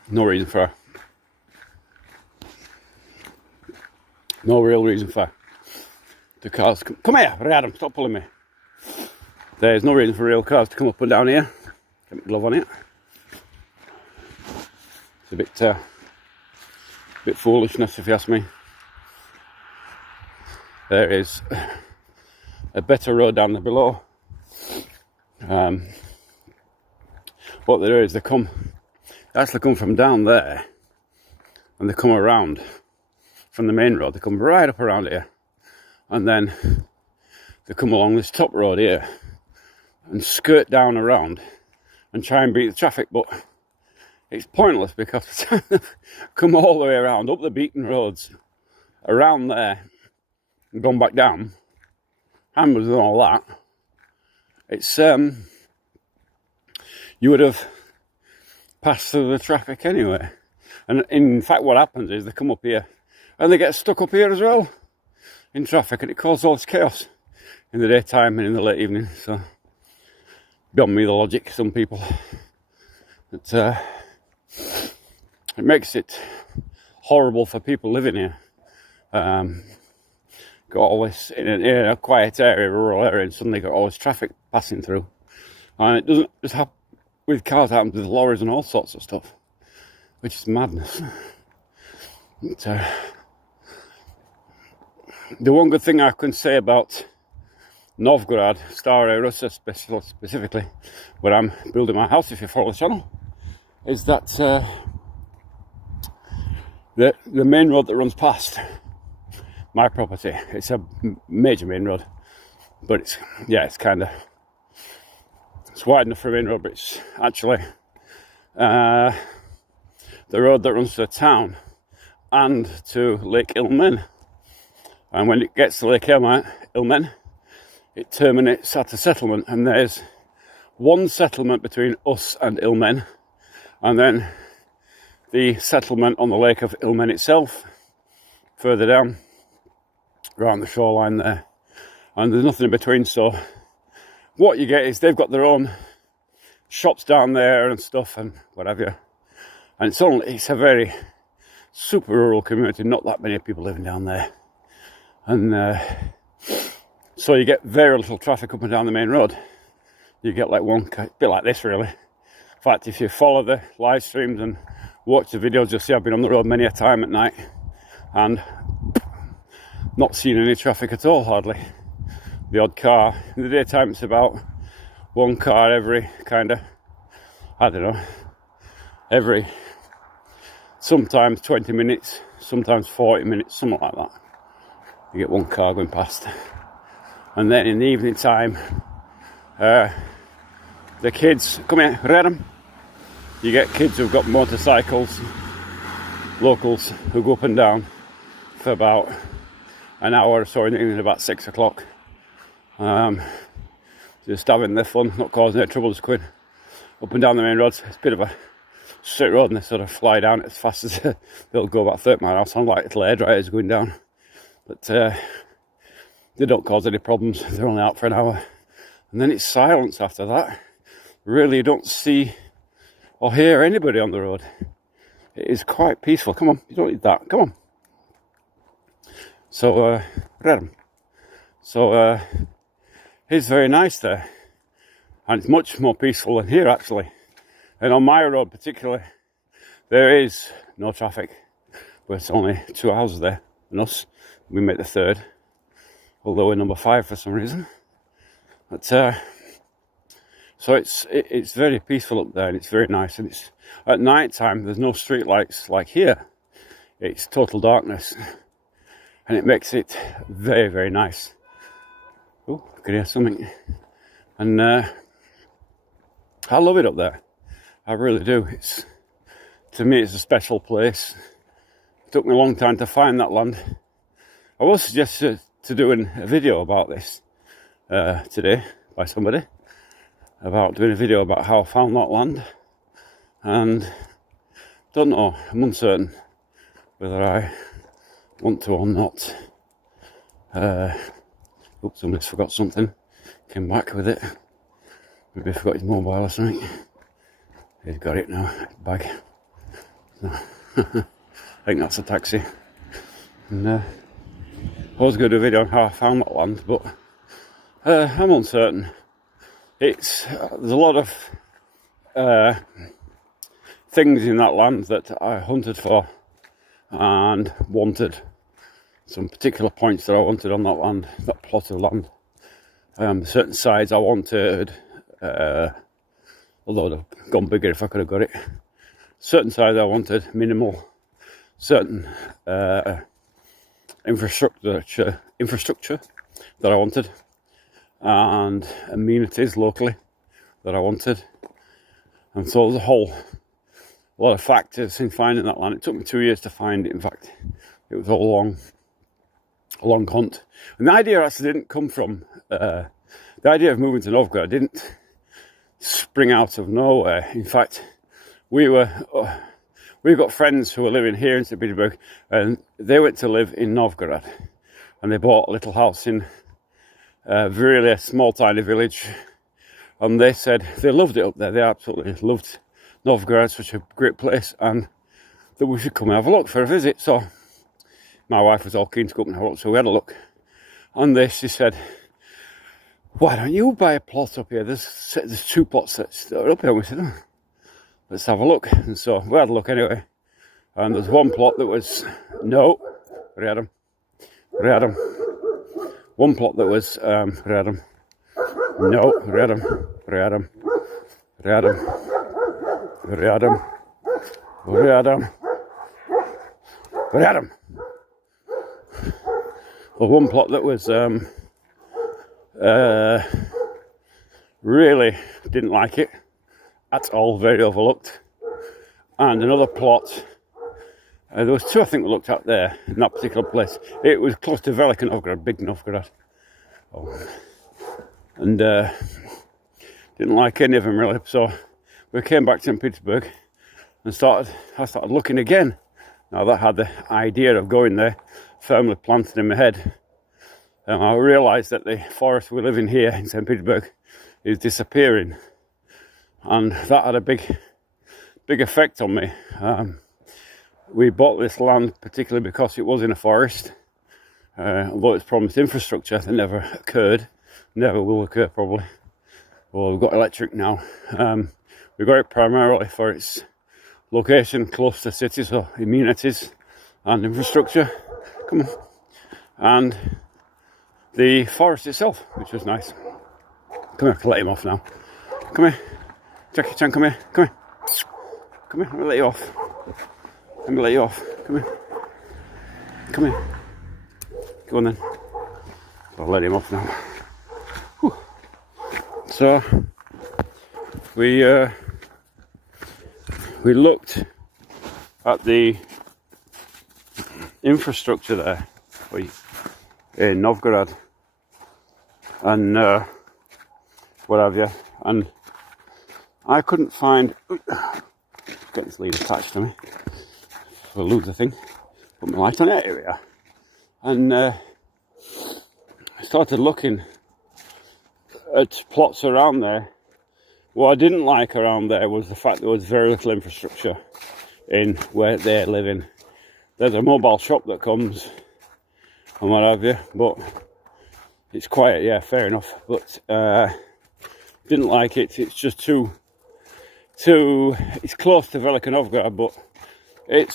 No reason for. No real reason for the cars. Come here, Adam, stop pulling me. There's no reason for real cars to come up and down here. Get my glove on it. It's a bit foolishness, if you ask me. There is a better road down there below. What they do is they actually come from down there, and they come around from the main road. They come right up around here, and then they come along this top road here and skirt down around and try and beat the traffic, but it's pointless because they've come all the way around up the beaten roads around there and gone back down, hammers and all that. It's you would have passed through the traffic anyway. And in fact, what happens is they come up here and they get stuck up here as well in traffic, and it causes all this chaos in the daytime and in the late evening. So beyond me the logic, some people. It makes it horrible for people living here. Got all this in a quiet area, rural area, and suddenly got all this traffic passing through. And it doesn't just happen with cars, it happens with lorries and all sorts of stuff, which is madness. But, the one good thing I can say about Novgorod, Staraya Russa specifically, where I'm building my house, if you follow the channel, is that the main road that runs past my property, it's a major main road, but it's wide enough for a main road, but it's actually the road that runs to the town and to Lake Ilmen. And when it gets to Lake Ilmen, it terminates at a settlement, and there's one settlement between us and Ilmen, and then the settlement on the lake of Ilmen itself, further down, around the shoreline there, and there's nothing in between. So what you get is they've got their own shops down there and stuff and whatever, and it's a very super rural community, not that many people living down there, and so you get very little traffic up and down the main road. You get like one, a bit like this really. In fact, if you follow the live streams and watch the videos, you'll see I've been on the road many a time at night and not seen any traffic at all, hardly. The odd car. In the daytime it's about one car every every sometimes 20 minutes, sometimes 40 minutes, something like that. You get one car going past. And then in the evening time, the kids, come here, read them. You get kids who've got motorcycles, locals, who go up and down for about an hour or so in the evening, about 6 o'clock. Just having their fun, not causing any trouble, just going up and down the main roads. It's a bit of a straight road, and they sort of fly down as fast as they'll go about 30 miles. Sound like little air dryers going down, but they don't cause any problems. They're only out for an hour, and then it's silence after that. Really, you don't see or hear anybody on the road. It is quite peaceful. Come on, you don't need that. Come on. So, it's very nice there, and it's much more peaceful than here actually. And on my road particularly, there is no traffic, but it's only 2 houses there, and us, we make the third, although we're number 5 for some reason. But so it's very peaceful up there, and it's very nice. And it's at night time. There's no street lights like here. It's total darkness, and it makes it very, very nice. Oh, I can hear something. And I love it up there. I really do. To me, it's a special place. It took me a long time to find that land. I was suggested to doing a video about this today, by somebody about doing a video about how I found that land, and don't know, I'm uncertain whether I want to or not. Oops, somebody's forgot something, came back with it, maybe forgot his mobile or something. He's got it now, bag. So, I think that's a taxi. And I was going to do a video on how I found that land, but I'm uncertain. There's a lot of things in that land that I hunted for and wanted. Some particular points that I wanted on that land, that plot of land. Certain sides I wanted, although they'd have gone bigger if I could have got it. Certain sides I wanted, minimal. Certain infrastructure that I wanted, and amenities locally that I wanted. And so there's a lot of factors in finding that land. It took me 2 years to find it, in fact. It was all a long hunt. And the idea actually didn't come from, the idea of moving to Novgorod didn't spring out of nowhere. In fact, we've got friends who are living here in St. Petersburg, and they went to live in Novgorod, and they bought a little house in really a small tiny village, and they said they loved it up there. They absolutely loved Novgorod, such a great place, and that we should come and have a look for a visit. So my wife was all keen to go up and have a look, so we had a look. And she said, why don't you buy a plot up here? There's 2 plots that are up here. And we said, oh, let's have a look. And so we had a look anyway. And there's one plot that was, no, Rядом. One plot that was, Rядом. No, Rядом. Well, one plot that was really didn't like it at all, very overlooked. And another plot, there was 2 I think we looked at there in that particular place. It was close to Velika Novgorod, big Novgorod. And didn't like any of them really. So we came back to St. Petersburg and I started looking again. Now that I had the idea of going there firmly planted in my head, I realised that the forest we live in here in St. Petersburg is disappearing, and that had a big effect on me. We bought this land particularly because it was in a forest, although it's promised infrastructure that never occurred, never will occur probably. Well, we've got electric now. We got it primarily for its location close to cities, or amenities and infrastructure. Come on. And the forest itself, which was nice. Come here, I can let him off now. Come here. Jackie Chan, come here. Come here. Come here, let me let you off. Let me let you off. Come here. Come here. Go on then. I'll let him off now. Whew. So we looked at the infrastructure there in Novgorod and what have you, and I couldn't find. Get this lead attached to me. We'll lose the thing. Put my light on it. Here we are. And I started looking at plots around there. What I didn't like around there was the fact there was very little infrastructure in where they're living. There's a mobile shop that comes and what have you, but it's quiet, yeah, fair enough. But didn't like it. It's just too. It's close to Velika Novgorod, but I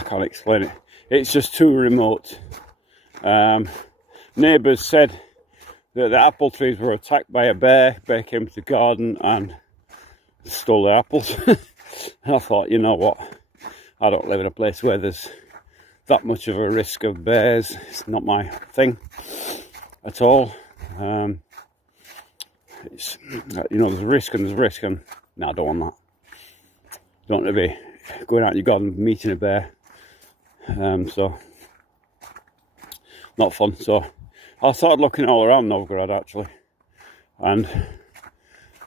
can't explain it. It's just too remote. Neighbours said that the apple trees were attacked by a bear. Bear came to the garden and stole the apples. And I thought, you know what? I don't live in a place where there's that much of a risk of bears. It's not my thing at all. It's, there's a risk and there's a risk, and no, I don't want that. Don't want to be going out in your garden meeting a bear. So not fun. So I started looking all around Novgorod actually, and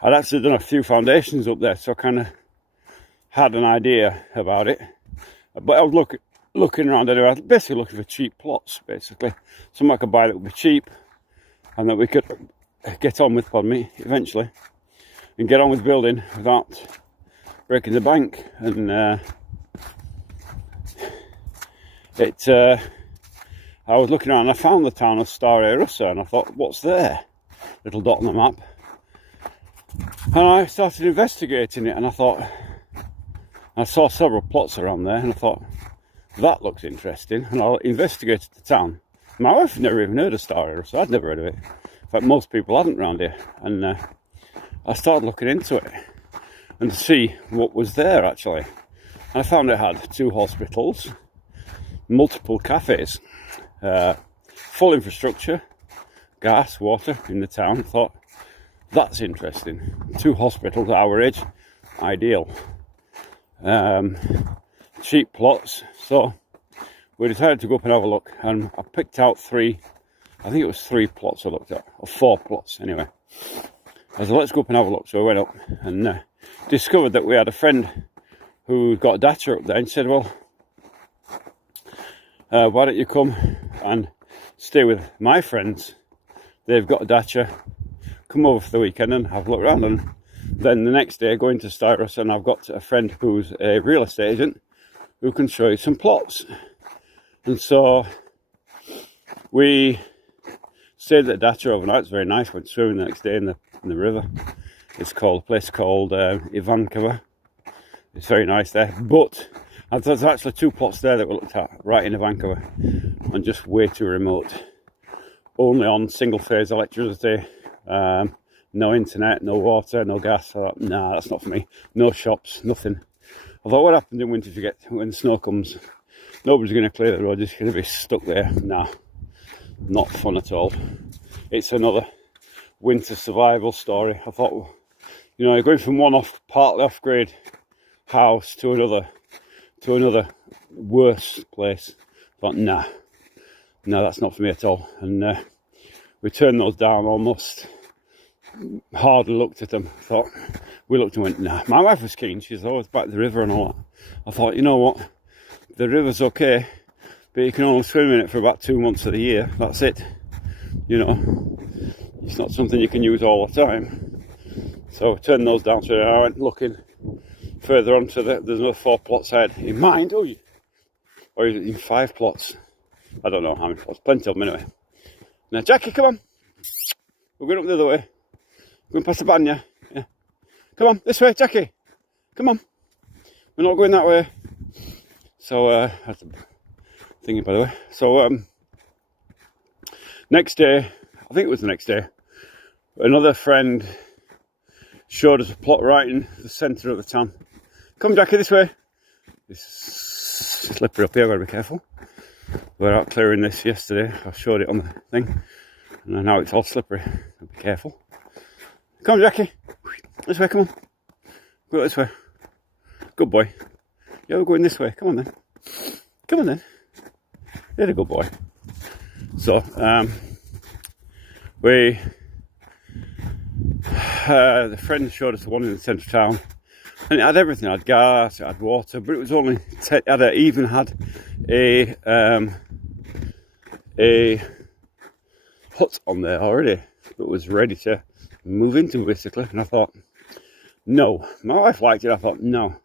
I'd actually done a few foundations up there, so I kind of had an idea about it. But I was looking around anyway, basically looking for cheap plots, basically. Something I could buy that would be cheap and that we could get on with, eventually. And get on with building without breaking the bank. And I was looking around and I found the town of Stare Russa, and I thought, what's there? Little dot on the map. And I started investigating it, and I thought, I saw several plots around there, and I thought, that looks interesting. And I investigated the town. My wife had never even heard of Stare Russa. I'd never heard of it. In fact, most people hadn't around here. And I started looking into it and to see what was there actually. And I found it had 2 hospitals, multiple cafes, full infrastructure, gas, water in the town. I thought, that's interesting. 2 hospitals at our age, ideal. Cheap plots. So we decided to go up and have a look, and I picked out 3, I think it was 3 plots I looked at, or 4 plots anyway. I said, let's go up and have a look. So we went up and discovered that we had a friend who got a dacha up there, and said, well, why don't you come and stay with my friends? They've got a dacha. Come over for the weekend and have a look around. And then the next day, go into Stare Russa, and I've got a friend who's a real estate agent who can show you some plots. And so we stayed at the dacha overnight. It's very nice. Went swimming the next day in the river. It's called a place called Ivankova. It's very nice there. But there's actually 2 plots there that we looked at right in Ivankova, and just way too remote. Only on single phase electricity. No internet, no water, no gas. I thought, nah, that's not for me. No shops, nothing. I thought, what happens in winter when the snow comes? Nobody's going to clear the road, just going to be stuck there. Nah, not fun at all. It's another winter survival story. I thought, you know, you're going from one partly off-grid house to another worse place. I thought, nah, that's not for me at all. And we turned those down almost. Hardly looked at them. We looked and went, nah. My wife was keen. She's always back to the river and all that. I thought, you know what? The river's okay, but you can only swim in it for about 2 months of the year. That's it. You know, it's not something you can use all the time. So I turned those down. So I went looking further on to there's another 4 plots I had in mind. Or even 5 plots. I don't know how many plots. Plenty of them anyway. Now, Jackie, come on. We're going up the other way. Going past the banya. Yeah. Come on, this way, Jackie. Come on. We're not going that way. So, that's a thingy, by the way. So, next day, I think it was the next day, another friend showed us a plot right in the centre of the town. Come, Jackie, this way. It's slippery up here, I've got to be careful. We were out clearing this yesterday. I showed it on the thing. And now it's all slippery. Be careful. Come on, Jackie. This way, come on. Go this way. Good boy. Yeah, we're going this way. Come on then. Come on then. You're a good boy. So, the friend showed us the one in the centre of town. And it had everything. It had gas, it had water, but it was only, it even had a hut on there already that was ready to move into, basically. And I thought, no. My wife liked it. I thought, no,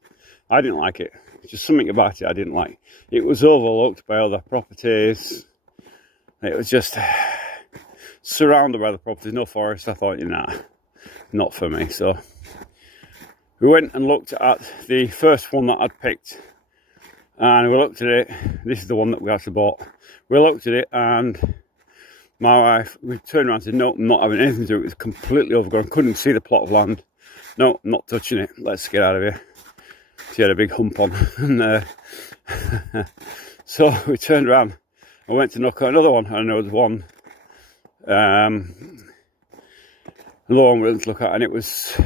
I didn't like it. Just something about it I didn't like. It was overlooked by other properties. It was just surrounded by the properties, no forest. I thought, nah, not for me. So we went and looked at the first one that I'd picked, and we looked at it. This is the one that we actually bought. We looked at it, and my wife, we turned around and said, no, I'm not having anything to do. It was completely overgrown. Couldn't see the plot of land. No, I'm not touching it. Let's get out of here. She had a big hump on. And so we turned around. I went to knock on another one, and there was one. Another one we went to look at, and it was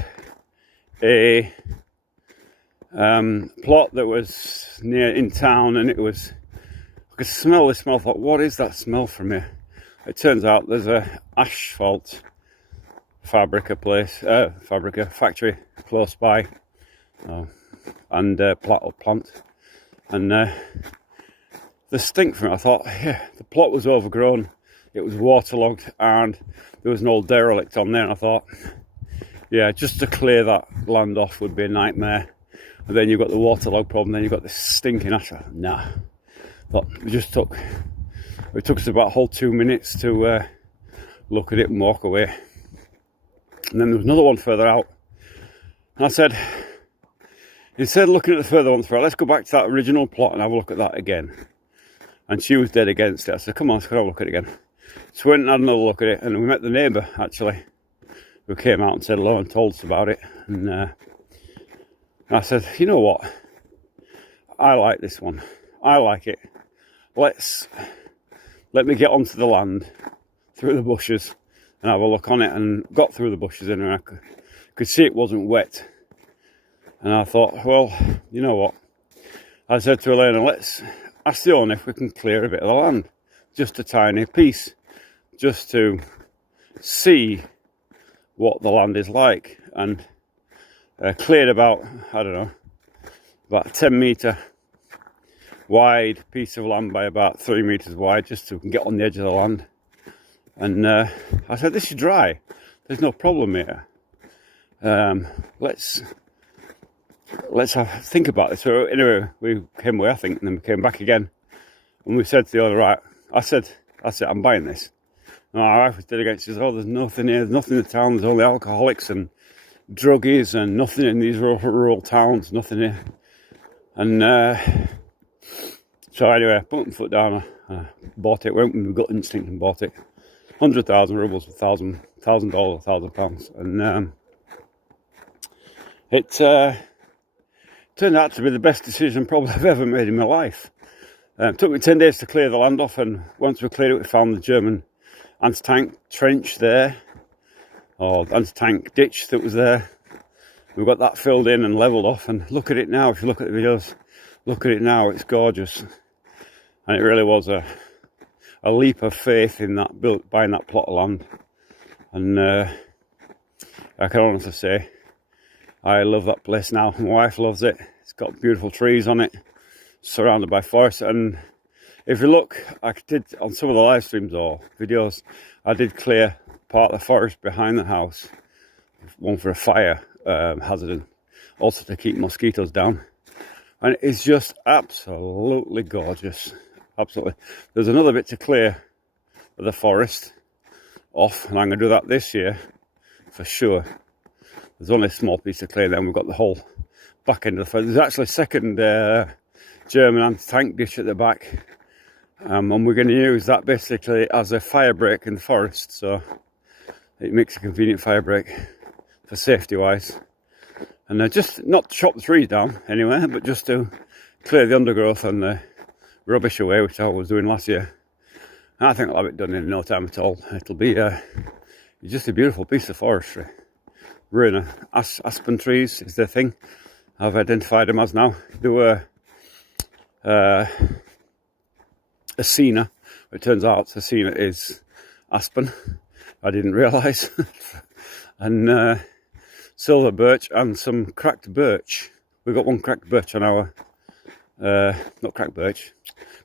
a plot that was near in town, and it was, I could smell the smell. I thought, what is that smell from here? it turns out there's a asphalt fabrica factory close by, and plant, and the stink from it. I thought, yeah, the plot was overgrown, it was waterlogged, and there was an old derelict on there, and I thought, yeah, just to clear that land off would be a nightmare. And then you've got the waterlog problem, then you've got this stinking ash. Nah, but it took us about a whole 2 minutes to look at it and walk away. And then there was another one further out, and I said, instead of looking at the further ones, let's go back to that original plot and have a look at that again. And she was dead against it. I said, come on, let's go have a look at it again. So we went and had another look at it, and we met the neighbour, actually, who came out and said hello and told us about it. And I said, you know what, I like this one, I like it. Let me get onto the land through the bushes and have a look on it. And got through the bushes and I could see it wasn't wet. And I thought, well, you know what, I said to Elena, let's ask the owner if we can clear a bit of the land, just a tiny piece, just to see what the land is like. And cleared about, I don't know, about a 10 metre wide piece of land by about 3 metres wide, just so we can get on the edge of the land. And I said, this is dry, there's no problem here. Let's think about this. So anyway, we came away, I think, and then we came back again, and we said to the owner, right, I said, I'm buying this. And our wife was dead against it. She said, oh, there's nothing here, there's nothing in the town, there's only alcoholics and druggies and nothing in these rural towns, nothing here. And so anyway, I put my foot down, bought it, went with my gut instinct and bought it. 100,000 rubles, $1,000, £1,000, and it turned out to be the best decision probably I've ever made in my life. It took me 10 days to clear the land off, and once we cleared it, we found the German anti-tank trench there, or anti-tank ditch that was there. We've got that filled in and levelled off, and look at it now. If you look at the videos, look at it now, it's gorgeous. And it really was a leap of faith in that buying that plot of land. And I can honestly say I love that place now. My wife loves it. It's got beautiful trees on it, surrounded by forest. And if you look, I did on some of the live streams or videos, I did clear part of the forest behind the house, one for a fire hazard, and also to keep mosquitoes down. And it's just absolutely gorgeous, absolutely. There's another bit to clear of the forest off, and I'm going to do that this year for sure. There's only a small piece to clear, then we've got the whole back end of the forest. There's actually a second German anti-tank ditch at the back, and we're going to use that basically as a fire break in the forest, so it makes a convenient fire break for safety wise. And just not to chop the trees down anyway, but just to clear the undergrowth and the rubbish away, which I was doing last year. And I think I'll have it done in no time at all. It'll be just a beautiful piece of forestry. Really, aspen trees is the thing. I've identified them as now. They were Acina. It turns out Acina is aspen. I didn't realise. And silver birch and some cracked birch. We've got one cracked birch on our, not cracked birch,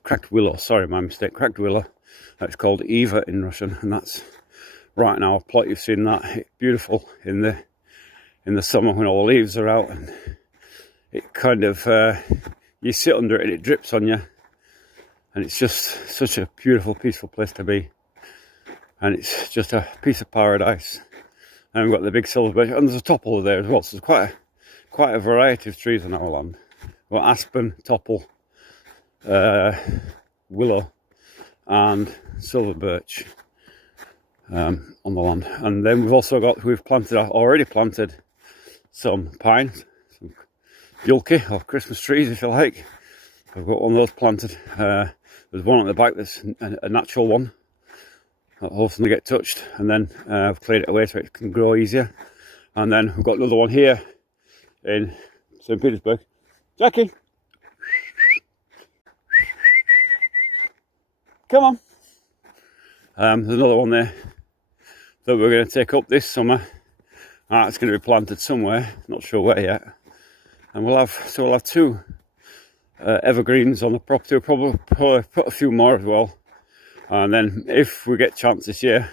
cracked willow, sorry, my mistake, cracked willow. It's called Eva in Russian, and that's right in our plot. You've seen that, it's beautiful in the summer when all the leaves are out, and it kind of, you sit under it and it drips on you, and it's just such a beautiful, peaceful place to be. And it's just a piece of paradise. And we've got the big silver birch, and there's a topple there as well. So there's quite a variety of trees on our land. We've got aspen, topple, willow, and silver birch on the land. And then we've already planted some pines, some yulki or Christmas trees, if you like. I've got one of those planted. There's one at the back that's a natural one. Hopefully get touched, and then I've cleared it away so it can grow easier. And then we've got another one here in St. Petersburg. Jackie, come on. There's another one there that we're going to take up this summer. It's going to be planted somewhere, not sure where yet. And we'll have two evergreens on the property. We'll probably put a few more as well. And then if we get a chance this year,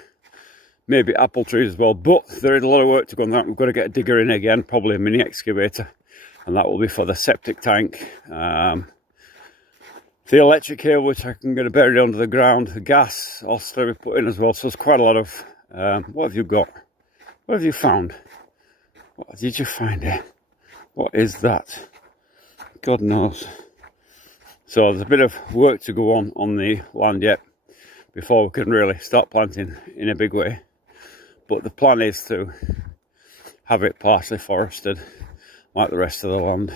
maybe apple trees as well. But there is a lot of work to go on that. We've got to get a digger in again, probably a mini excavator. And that will be for the septic tank. The electric cable, which I'm going to bury under the ground. The gas also we put in as well. So it's quite a lot of... what have you got? What have you found? What did you find here? What is that? God knows. So there's a bit of work to go on the land yet before we can really start planting in a big way. But the plan is to have it partially forested like the rest of the land,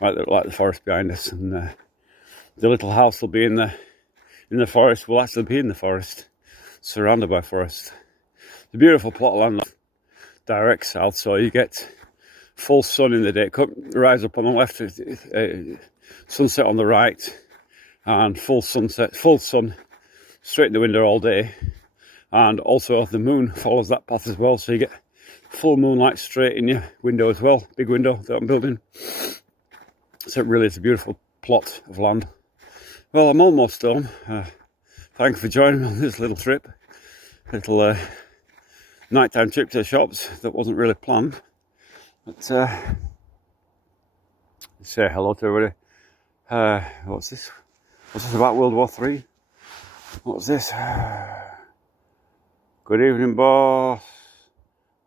like the forest behind us. And the little house will be in the forest. Will actually be in the forest, surrounded by forest. It's a beautiful plot of land, direct south, so you get full sun in the day. Rise up on the left, sunset on the right, and full sun straight in the window all day. And also the moon follows that path as well, so you get full moonlight straight in your window as well. Big window that I'm building. So it really is a beautiful plot of land. Well, I'm almost done. Thank you for joining me on this little trip. Little nighttime trip to the shops that wasn't really planned. But say hello to everybody. What's this? What's this about World War III? What's this? Good evening, boss.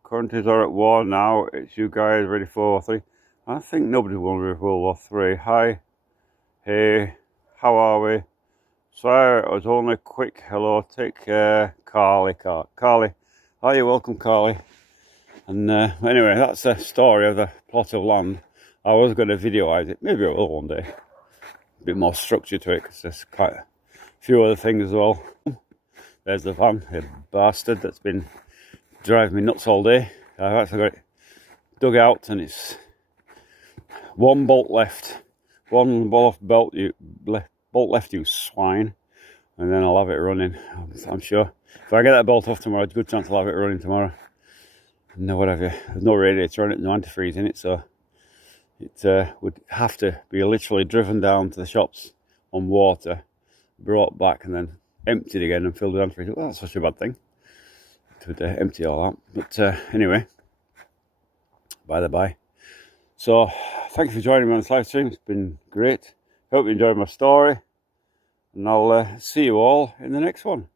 Countries are at war now. It's you guys ready for World War III? I think nobody will be World War III. Hi. Hey. How are we? Sorry, it was only a quick hello. Take care. Carly. Oh, you're welcome, Carly. And anyway, that's the story of the plot of land. I was going to videoise it. Maybe I will one day. A bit more structure to it, because there's quite a few other things as well. There's the van, a bastard that's been driving me nuts all day. I've actually got it dug out, and it's one bolt left. One bolt left, you swine. And then I'll have it running, I'm sure. If I get that bolt off tomorrow, it's a good chance I'll have it running tomorrow. No, whatever. There's no radiator on it, no antifreeze in it, so it would have to be literally driven down to the shops on water, brought back, and then emptied again and filled with antifreeze. Well, that's such a bad thing. It would empty all that. But anyway, by the by. So, thank you for joining me on this live stream. It's been great. Hope you enjoyed my story. And I'll see you all in the next one.